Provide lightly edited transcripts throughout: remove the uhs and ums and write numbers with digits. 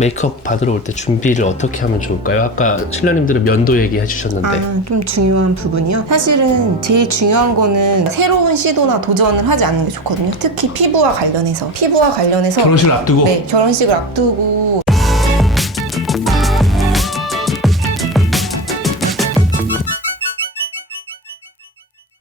메이크업 받으러 올 때 준비를 어떻게 하면 좋을까요? 아까 신랑님들은 면도 얘기해 주셨는데 좀 중요한 부분이요? 사실은 제일 중요한 거는 새로운 시도나 도전을 하지 않는 게 좋거든요. 특히 피부와 관련해서 결혼식을 앞두고? 네, 결혼식을 앞두고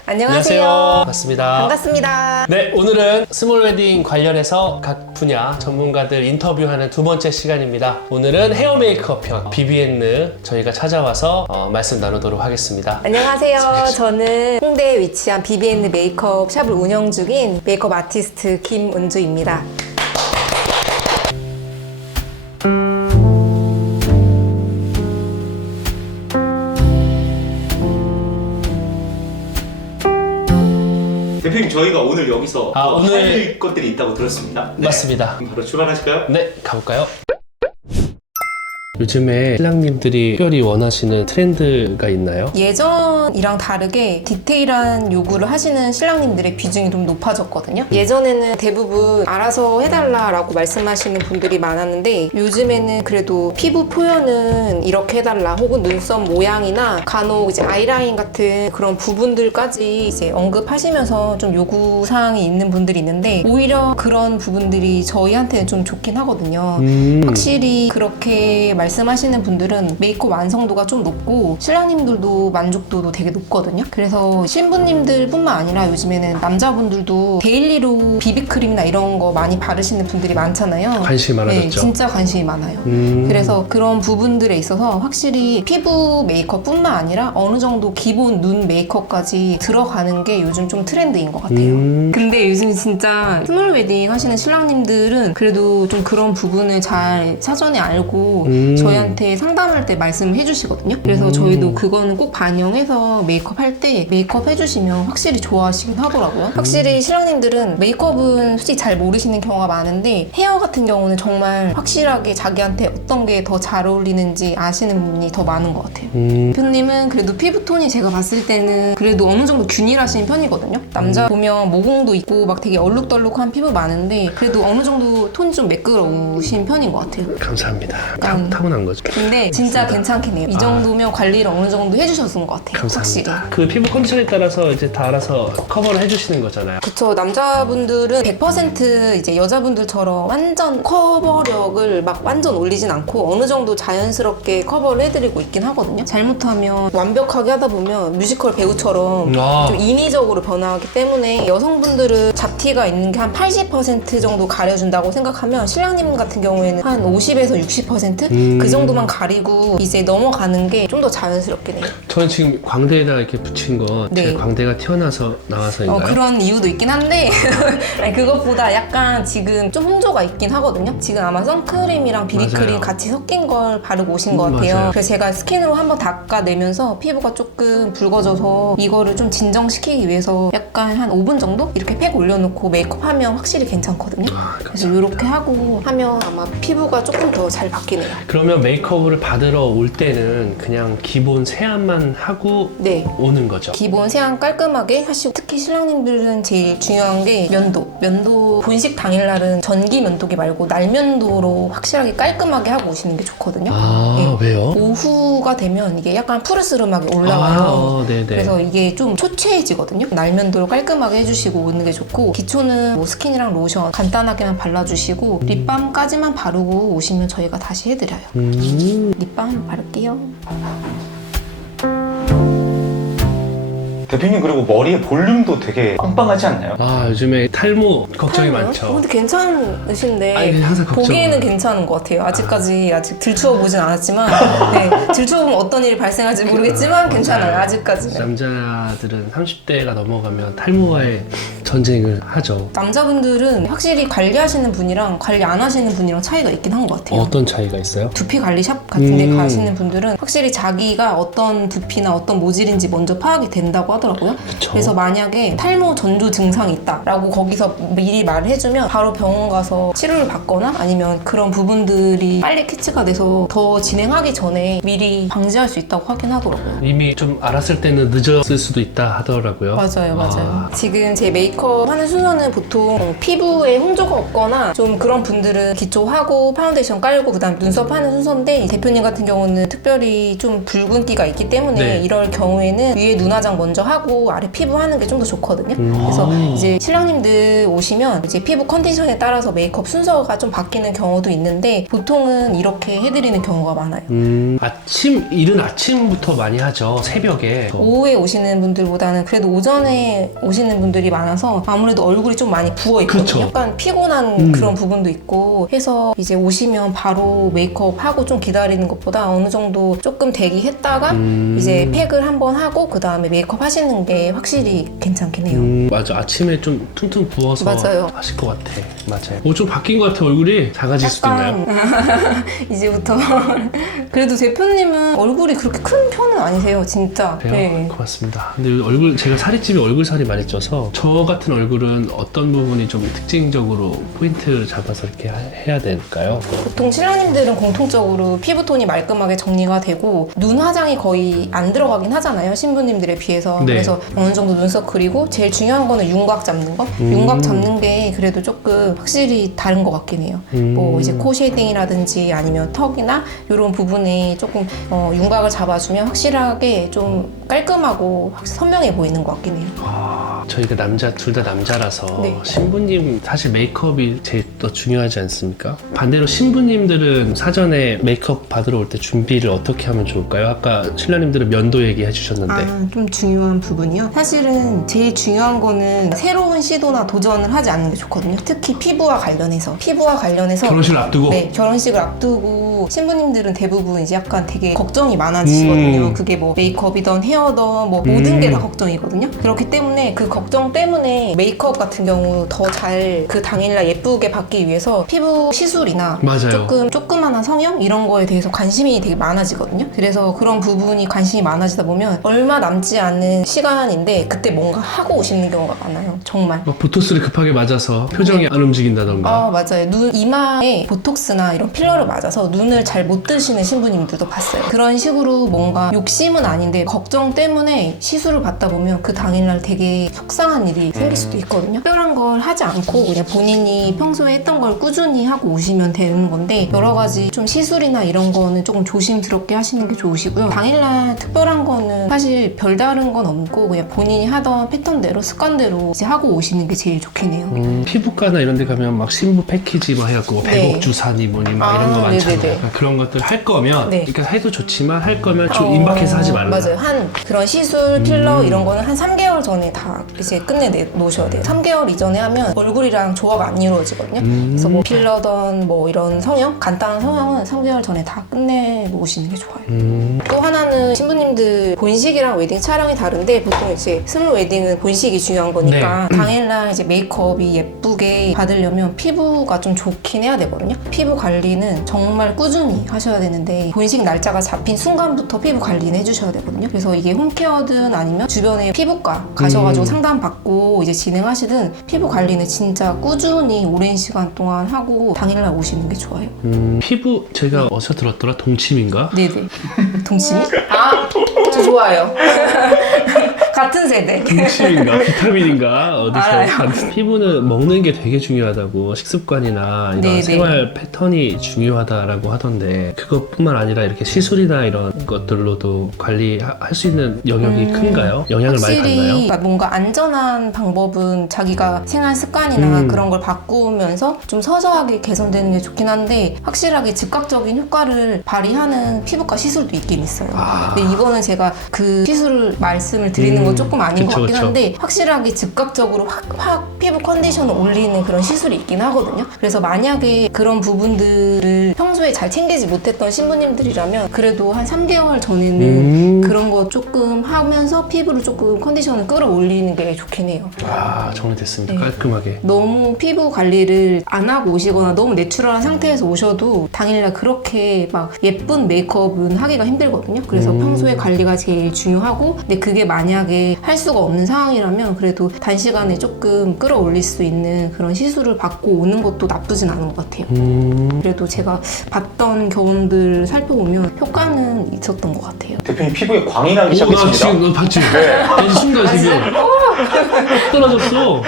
안녕하세요. 반갑습니다. 반갑습니다. 네, 오늘은 스몰 웨딩 관련해서 각 분야 전문가들 인터뷰하는 두 번째 시간입니다. 오늘은 헤어 메이크업 편 비비엔느 저희가 찾아와서 말씀 나누도록 하겠습니다. 안녕하세요. 저는 홍대에 위치한 비비엔느 메이크업 샵을 운영 중인 메이크업 아티스트 김은주입니다. 대표님, 저희가 오늘 여기서 오늘 할 것들이 있다고 들었습니다. 네. 맞습니다. 그럼 바로 출발하실까요? 네, 가볼까요? 요즘에 신랑님들이 특별히 원하시는 트렌드가 있나요? 예전이랑 다르게 디테일한 요구를 하시는 신랑님들의 비중이 좀 높아졌거든요. 예전에는 대부분 알아서 해달라라고 말씀하시는 분들이 많았는데 요즘에는 그래도 피부 표현은 이렇게 해달라 혹은 눈썹 모양이나 간혹 이제 아이라인 같은 그런 부분들까지 이제 언급하시면서 좀 요구사항이 있는 분들이 있는데 오히려 그런 부분들이 저희한테는 좀 좋긴 하거든요. 확실히 그렇게 말씀하시는 분들은 메이크업 완성도가 좀 높고 신랑님들도 만족도도 되게 높거든요. 그래서 신부님들 뿐만 아니라 요즘에는 남자분들도 데일리로 비비크림이나 이런 거 많이 바르시는 분들이 많잖아요. 관심이 많아졌죠? 네, 진짜 관심이 많아요. 그래서 그런 부분들에 있어서 확실히 피부 메이크업 뿐만 아니라 어느 정도 기본 눈 메이크업까지 들어가는 게 요즘 좀 트렌드인 것 같아요. 근데 요즘 진짜 스몰 웨딩 하시는 신랑님들은 그래도 좀 그런 부분을 잘 사전에 알고 저희한테 상담할 때 말씀을 해주시거든요. 그래서 저희도 그거는 꼭 반영해서 메이크업 할 때 메이크업 해주시면 확실히 좋아하시긴 하더라고요. 확실히 신랑님들은 메이크업은 솔직히 잘 모르시는 경우가 많은데 헤어 같은 경우는 정말 확실하게 자기한테 어떤 게 더 잘 어울리는지 아시는 분이 더 많은 것 같아요. 대표님은 그래도 피부톤이 제가 봤을 때는 그래도 어느 정도 균일하신 편이거든요. 남자 보면 모공도 있고 막 되게 얼룩덜룩한 피부 많은데 그래도 어느 정도 톤이 좀 매끄러우신 편인 것 같아요. 감사합니다. 약간 타고난 거죠. 근데 진짜 괜찮긴 해요. 이 정도면 관리를 어느 정도 해주셨은 것 같아요. 감사합니다. 확실히. 그 피부 컨디션에 따라서 이제 다 알아서 커버를 해주시는 거잖아요. 그쵸. 남자분들은 100% 이제 여자분들처럼 완전 커버력을 막 완전 올리진 않고 어느 정도 자연스럽게 커버를 해드리고 있긴 하거든요. 잘못하면 완벽하게 하다 보면 뮤지컬 배우처럼 좀 인위적으로 변화하기 때문에 여성분들은 잡티가 있는 게 한 80% 정도 가려준다고 생각하면 신랑님 같은 경우에는 한 50에서 60%? 그 정도만 가리고 이제 넘어가는 게 좀 더 자연스럽긴 해요. 저는 지금 광대에다가 이렇게 붙인 거 제 네. 광대가 튀어나와서 나와서인가요? 그런 이유도 있긴 한데 아니, 그것보다 약간 지금 좀 홍조가 있긴 하거든요. 지금 아마 선크림이랑 비비크림 맞아요. 같이 섞인 걸 바르고 오신 것 같아요. 맞아요. 그래서 제가 스킨으로 한번 닦아내면서 피부가 조금 붉어져서 이거를 좀 진정시키기 위해서 약간 한 5분 정도 이렇게 팩 올려놓고 메이크업하면 확실히 괜찮거든요. 그래서 이렇게 하고 하면 아마 피부가 조금 더 잘 바뀌네요. 그러면 메이크업을 받으러 올 때는 그냥 기본 세안만 하고 네. 오는 거죠? 기본 세안 깔끔하게 하시고 특히 신랑님들은 제일 중요한 게 면도 본식 당일날은 전기 면도기 말고 날면도로 확실하게 깔끔하게 하고 오시는 게 좋거든요. 네. 왜요? 오후가 되면 이게 약간 푸르스름하게 올라와요. 네네. 그래서 이게 좀 초췌해지거든요. 날면도로 깔끔하게 해주시고 오는 게 좋고 기초는 뭐 스킨이랑 로션 간단하게만 발라주시고 립밤까지만 바르고 오시면 저희가 다시 해드려요. 립밤 한번 바를게요. 대표님, 그리고 머리의 볼륨도 되게 빵빵하지 않나요? 요즘에 탈모 걱정이 많죠. 근데 괜찮으신데 아니, 항상 걱정. 보기에는 괜찮은 것 같아요. 아직 들추어 보진 않았지만 네, 들추어보면 어떤 일이 발생할지 모르겠지만 괜찮아요. 아직까지는. 남자들은 30대가 넘어가면 탈모와의 전쟁을 하죠. 남자분들은 확실히 관리하시는 분이랑 관리 안 하시는 분이랑 차이가 있긴 한 것 같아요. 어떤 차이가 있어요? 두피 관리샵 같은 데 가시는 분들은 확실히 자기가 어떤 두피나 어떤 모질인지 먼저 파악이 된다고 하더라고요. 그쵸. 그래서 만약에 탈모 전조 증상이 있다라고 거기서 미리 말을 해주면 바로 병원 가서 치료를 받거나 아니면 그런 부분들이 빨리 캐치가 돼서 더 진행하기 전에 미리 방지할 수 있다고 하긴 하더라고요. 이미 좀 알았을 때는 늦었을 수도 있다 하더라고요. 맞아요. 지금 제 메이크업 메이크업 하는 순서는 보통 피부에 홍조가 없거나 좀 그런 분들은 기초하고 파운데이션 깔고 그다음 눈썹 하는 순서인데 대표님 같은 경우는 특별히 좀 붉은기가 있기 때문에 네. 이럴 경우에는 위에 눈화장 먼저 하고 아래 피부 하는 게 좀 더 좋거든요. 그래서 이제 신랑님들 오시면 이제 피부 컨디션에 따라서 메이크업 순서가 좀 바뀌는 경우도 있는데 보통은 이렇게 해드리는 경우가 많아요. 이른 아침부터 많이 하죠. 새벽에. 오후에 오시는 분들보다는 그래도 오전에 오시는 분들이 많아서 아무래도 얼굴이 좀 많이 부어 있거든요. 그쵸. 약간 피곤한 그런 부분도 있고 해서 이제 오시면 바로 메이크업 하고 좀 기다리는 것보다 어느 정도 조금 대기했다가 이제 팩을 한번 하고 그 다음에 메이크업 하시는 게 확실히 괜찮긴 해요. 맞아. 아침에 좀 퉁퉁 부어서 맞아요. 하실 것 같아. 맞아요. 좀 바뀐 것 같아. 얼굴이 작아질 수도 있나요? 이제부터 그래도 대표님은 얼굴이 그렇게 큰 편은 아니세요, 진짜. 그래요? 네. 고맙습니다. 근데 제가 살이 찌면 얼굴 살이 많이 쪄서 저 같은 얼굴은 어떤 부분이 좀 특징적으로 포인트를 잡아서 이렇게 해야 될까요? 보통 신랑님들은 공통적으로 피부톤이 말끔하게 정리가 되고 눈 화장이 거의 안 들어가긴 하잖아요, 신부님들에 비해서. 네. 그래서 어느 정도 눈썹 그리고 제일 중요한 거는 윤곽 잡는 거. 윤곽 잡는 게 그래도 조금 확실히 다른 것 같긴 해요. 뭐 이제 코 쉐이딩이라든지 아니면 턱이나 이런 부분에 조금 윤곽을 잡아주면 확실하게 좀 깔끔하고 선명해 보이는 것 같긴 해요. 저희가 둘 다 남자라서 네. 신부님 사실 메이크업이 제일 더 중요하지 않습니까? 반대로 신부님들은 사전에 메이크업 받으러 올 때 준비를 어떻게 하면 좋을까요? 아까 신랑님들은 면도 얘기해 주셨는데 좀 중요한 부분이요? 사실은 제일 중요한 거는 새로운 시도나 도전을 하지 않는 게 좋거든요. 특히 피부와 관련해서 결혼식을 앞두고 네, 결혼식을 앞두고 신부님들은 대부분 이제 약간 되게 걱정이 많아지시거든요. 그게 뭐 메이크업이든 헤어든 뭐 모든 게 다 걱정이거든요. 그렇기 때문에 그 걱정 때문에 메이크업 같은 경우 더 잘 그 당일날 예쁘게 받기 위해서 피부 시술이나 맞아요. 조그마한 성형 이런 거에 대해서 관심이 되게 많아지거든요. 그래서 그런 부분이 관심이 많아지다 보면 얼마 남지 않은 시간인데 그때 뭔가 하고 오시는 경우가 많아요. 정말. 막 보토스를 급하게 맞아서 표정이 안 움직인다던가 맞아요. 이마에 보톡스나 이런 필러를 맞아서 눈을 잘 못 뜨시는 신부님들도 봤어요. 그런 식으로 뭔가 욕심은 아닌데 걱정 때문에 시술을 받다 보면 그 당일날 되게 속상한 일이 생길 수도 있거든요. 특별한 걸 하지 않고 그냥 본인이 평소에 했던 걸 꾸준히 하고 오시면 되는 건데 여러 가지 좀 시술이나 이런 거는 조금 조심스럽게 하시는 게 좋으시고요. 당일날 특별한 거는 사실 별다른 건 없고 그냥 본인이 하던 패턴대로 습관대로 이제 하고 오시는 게 제일 좋긴 해요. 피부과나 이런 데 가면 막 신부 패키지 뭐 해갖고 네. 백옥주사니 뭐니 막 이런 거 많잖아요. 네네네. 약간 그런 것들 할 거면 네. 그러니까 해도 좋지만 할 거면 좀 임박해서 하지 말라. 맞아요. 그런 시술, 필러 이런 거는 한 3개월 전에 다 이제 끝내 놓으셔야 돼요. 3개월 이전에 하면 얼굴이랑 조화가 안 이루어지거든요. 그래서 뭐 필러든 뭐 이런 성형, 간단한 성형은 3개월 전에 다 끝내 놓으시는 게 좋아요. 또 하나는 신부님들 본식이랑 웨딩 촬영이 다른데 보통 이제 스몰 웨딩은 본식이 중요한 거니까 당일날 이제 메이크업이 예쁘게 받으려면 피부가 좀 좋긴 해야 되거든요. 피부 관리는 정말 꾸준히 하셔야 되는데 본식 날짜가 잡힌 순간부터 피부 관리는 해주셔야 되거든요. 그래서 이게 홈케어든 아니면 주변에 피부과 가셔가지고 상담받고 이제 진행하시든 피부 관리는 진짜 꾸준히 오랜 시간 동안 하고 당일날 오시는 게 좋아요. 피부 제가 어디서 들었더라? 동치미인가? 네네. 동치미? 저 좋아요. 같은 세대. 동치미인가? 비타민인가? 어디서 알아요. 피부는 먹는 게 되게 중요하다고 식습관이나 이런 네네. 생활 패턴이 중요하다라고 하던데 그것뿐만 아니라 이렇게 시술이나 이런 것들로도 관리할 수 있는 영역이 큰가요? 영향을 많이 받나요? 확실히 뭔가 안전한 방법은 자기가 생활 습관이나 그런 걸 바꾸면서 좀 서서하게 개선되는 게 좋긴 한데 확실하게 즉각적인 효과를 발휘하는 피부과 시술도 있긴 있어요. 근데 이거는 제가 그 시술을 말씀을 드리는 건 조금 아닌 것 같긴 한데 확실하게 즉각적으로 확 피부 컨디션을 올리는 그런 시술이 있긴 하거든요. 그래서 만약에 그런 부분들을 평소에 잘 챙기지 못했던 신부님들이라면 그래도 한 3개월 전에는 그런 거 조금 하면서 피부를 조금 컨디션을 끌어올리는 게 좋긴 해요. 정리됐습니다. 네. 깔끔하게. 너무 피부 관리를 안 하고 오시거나 너무 내추럴한 상태에서 오셔도 당일날 그렇게 막 예쁜 메이크업은 하기가 힘들거든요. 그래서 평소에 관리가 제일 중요하고 근데 그게 만약에 급하게 할 수가 없는 상황이라면 그래도 단시간에 조금 끌어올릴 수 있는 그런 시술을 받고 오는 것도 나쁘진 않은 것 같아요. 그래도 제가 봤던 경험들 살펴보면 효과는 있었던 것 같아요. 대표님 피부에 광이 나기 나 시작했습니다. 지금 너 봤지? 이 순간 지금 떨어졌어.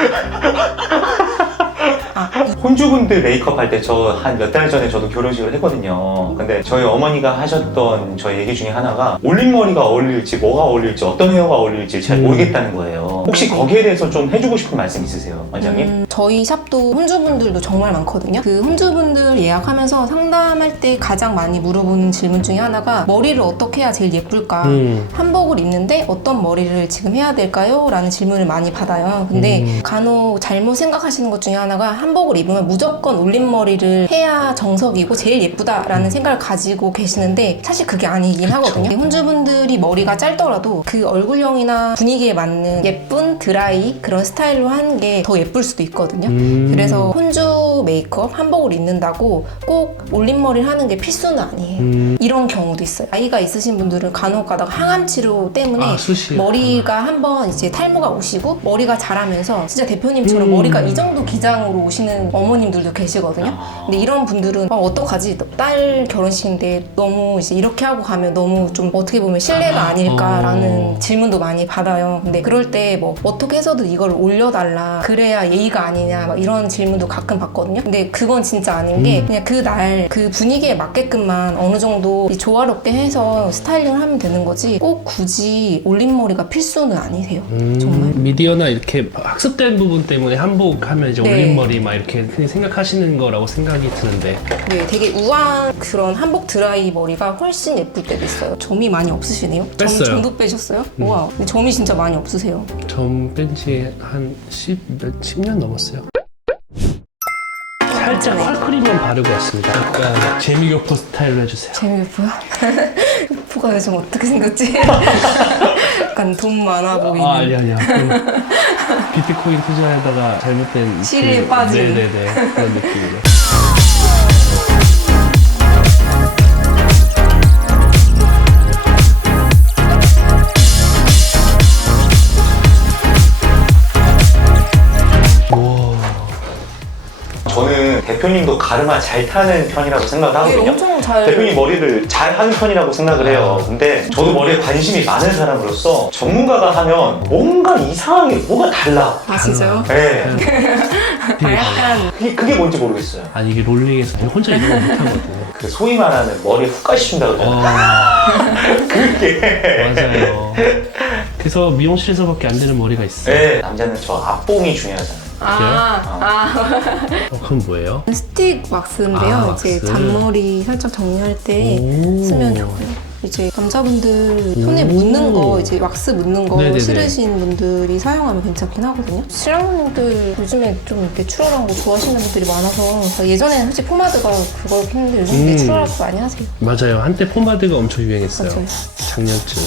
혼주분들 메이크업 할 때 저 한 몇 달 전에 저도 결혼식을 했거든요. 근데 저희 어머니가 하셨던 저희 얘기 중에 하나가 올림머리가 어울릴지 뭐가 어울릴지 어떤 헤어가 어울릴지 잘 모르겠다는 거예요. 혹시 거기에 대해서 좀 해주고 싶은 말씀 있으세요, 원장님? 저희 샵도 혼주분들도 정말 많거든요. 그 혼주분들 예약하면서 상담할 때 가장 많이 물어보는 질문 중에 하나가 머리를 어떻게 해야 제일 예쁠까? 한복을 입는데 어떤 머리를 지금 해야 될까요? 라는 질문을 많이 받아요. 근데 간혹 잘못 생각하시는 것 중에 하나가 한복을 입으면 무조건 올림머리를 해야 정석이고 제일 예쁘다라는 생각을 가지고 계시는데 사실 그게 아니긴 하거든요. 혼주분들이 머리가 짧더라도 그 얼굴형이나 분위기에 맞는 예쁜 드라이 그런 스타일로 하는 게 더 예쁠 수도 있거든요. 그래서 혼주 메이크업 한복을 입는다고 꼭 올림머리를 하는 게 필수는 아니에요. 이런 경우도 있어요. 아이가 있으신 분들은 간혹 가다가 항암 치료 때문에 머리가 한번 이제 탈모가 오시고 머리가 자라면서 진짜 대표님처럼 머리가 이 정도 기장으로 오시는 어머님들도 계시거든요. 근데 이런 분들은 어떡하지? 딸 결혼식인데 너무 이제 이렇게 하고 가면 너무 좀 어떻게 보면 실례가 아닐까라는 질문도 많이 받아요. 근데 그럴 때 뭐 어떻게 해서든 이걸 올려달라 그래야 예의가 아니냐 막 이런 질문도 가끔 받거든요. 근데 그건 진짜 아닌 게 그냥 그날 그 분위기에 맞게끔만 어느 정도 조화롭게 해서 스타일링을 하면 되는 거지 꼭 굳이 올림머리가 필수는 아니세요. 정말. 미디어나 이렇게 학습된 부분 때문에 한복하면 이제 네. 올림머리 막 이렇게 그냥 생각하시는 거라고 생각이 드는데 네, 되게 우아한 그런 한복 드라이 머리가 훨씬 예쁠 때도 있어요. 점이 많이 없으시네요? 뺐어요. 점도 빼셨어요? 와, 근데 점이 진짜 많이 없으세요. 점 뺀지 한 10년 넘었어요. 살짝 컬크림만 바르고 왔습니다. 약간 재미교포 스타일로 해주세요. 재미있고요. 효포가 요즘 어떻게 생겼지? 약간 돈 많아 보이는. 아니야. 비트코인 투자하다가 잘못된 실에 빠진. 네네네 그런 느낌이네. 저는 대표님도 가르마 잘 타는 편이라고 생각을 네, 하거든요. 엄청 잘. 대표님 머리를 잘 하는 편이라고 생각을 해요. 근데 저도 머리에 관심이 많은 사람으로서 전문가가 하면 뭔가 이상하게 뭐가 달라. 아, 진짜요? 네. 아, 약간. 그게 뭔지 모르겠어요. 아니 이게 롤링에서 혼자 이런 거 못하거든요. 그 소위 말하는 머리에 훅까지 준다 그러잖아요. 그게. 맞아요. 그래서 미용실에서밖에 안 되는 머리가 있어요. 네, 남자는 저 앞봉이 중요하잖아요. 그건 뭐예요? 스틱 왁스인데요. 이제 왁스. 잔머리 살짝 정리할 때 오. 쓰면 좋아요. 이제 남자분들 손에 묻는 거, 이제 왁스 묻는 거 네네네. 싫으신 분들이 사용하면 괜찮긴 하거든요. 신랑분들 요즘에 좀 이렇게 출혈한 거 좋아하시는 분들이 많아서 예전에는 솔직히 포마드가 그거긴 했는데 요즘 내추럴하고 많이 하세요. 맞아요. 한때 포마드가 엄청 유행했어요. 맞아요. 작년쯤.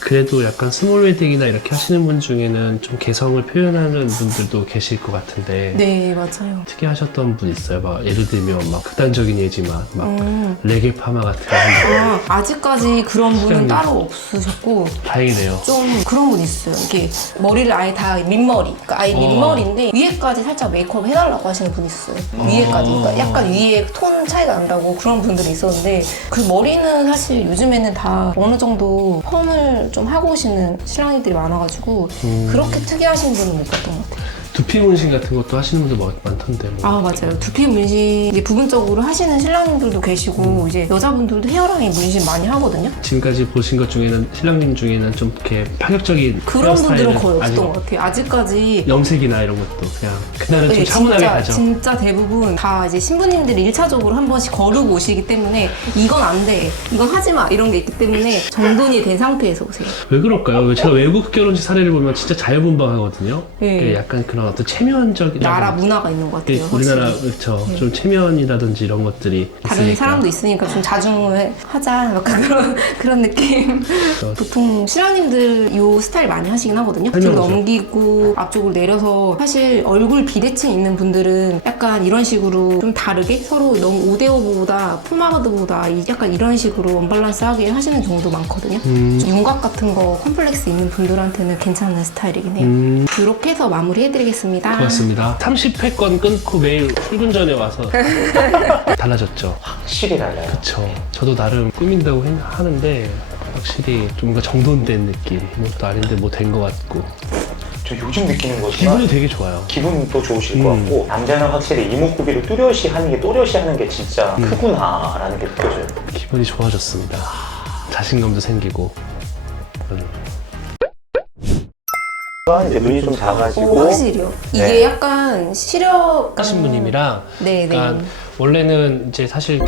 그래도 약간 스몰 웨딩이나 이렇게 하시는 분 중에는 좀 개성을 표현하는 분들도 계실 것 같은데 네, 맞아요. 특이하셨던 분 있어요? 막 예를 들면 막 극단적인 예지만 막 레게 파마 같은 거 한다. 아직까지 그런 분은 시장님. 따로 없으셨고 다행이네요. 좀 그런 분 있어요. 이게 머리를 아예 다 민머리, 그러니까 아예 민머리인데 위에까지 살짝 메이크업 해달라고 하시는 분이 있어요. 위에까지, 그러니까 약간 위에 톤 차이가 난다고 그런 분들이 있었는데 그 머리는 사실 요즘에는 다 어느 정도 펌을 좀 하고 오시는 신랑이들이 많아가지고 그렇게 특이하신 분은 못 봤던 것 같아요. 두피 문신 같은 것도 하시는 분들 많던데. 뭐. 아, 맞아요. 두피 문신 이제 부분적으로 하시는 신랑님들도 계시고 이제 여자분들도 헤어라인 문신 많이 하거든요. 지금까지 보신 것 중에는 신랑님 중에는 좀 이렇게 파격적인 그런 분들은 헤어스타일은 거의 아니고 없었던 것 같아요. 아직까지 염색이나 이런 것도 그냥 그날은 좀 네, 차분하게 가죠. 진짜 대부분 다 이제 신부님들이 1차적으로 한 번씩 거르고 오시기 때문에 이건 안 돼, 이건 하지 마 이런 게 있기 때문에 정돈이 된 상태에서 오세요. 왜 그럴까요? 제가 외국 결혼식 사례를 보면 진짜 자유분방하거든요. 네. 약간 그런 어떤 체면적인 나라 문화가 있는 것 같아요. 우리나라 확실히. 그렇죠. 좀 체면이라든지 이런 것들이 다른 있으니까. 사람도 있으니까 좀 자중을 하자 약간 그런 느낌. 보통 신랑님들 요 스타일 많이 하시긴 하거든요. 뒤로 설명하죠. 넘기고 앞쪽으로 내려서 사실 얼굴 비대칭 있는 분들은 약간 이런 식으로 좀 다르게 서로 너무 5대5보다 포마드보다 약간 이런 식으로 언밸런스하게 하시는 경우도 많거든요. 윤곽 같은 거 컴플렉스 있는 분들한테는 괜찮은 스타일이긴 해요. 이렇게 해서 마무리해드리겠습니다. 고맙습니다. 30회권 끊고 매일 출근 전에 와서 달라졌죠. 확실히 달라요. 그쵸. 저도 나름 꾸민다고 하는데 확실히 좀 뭔가 정돈된 느낌. 뭐 또 아닌데 뭐 된 것 같고. 저 요즘 느끼는 거지만 기분이 되게 좋아요. 기분도 좋으실 것 같고 남자는 확실히 이목구비를 또렷이 하는 게 진짜 크구나라는 게 느껴져요. 기분이 좋아졌습니다. 자신감도 생기고. 이제 눈이 좀 작아지고 확실히요. 이게 네. 약간 시력 신부님이랑 네네. 약간 원래는 이제 사실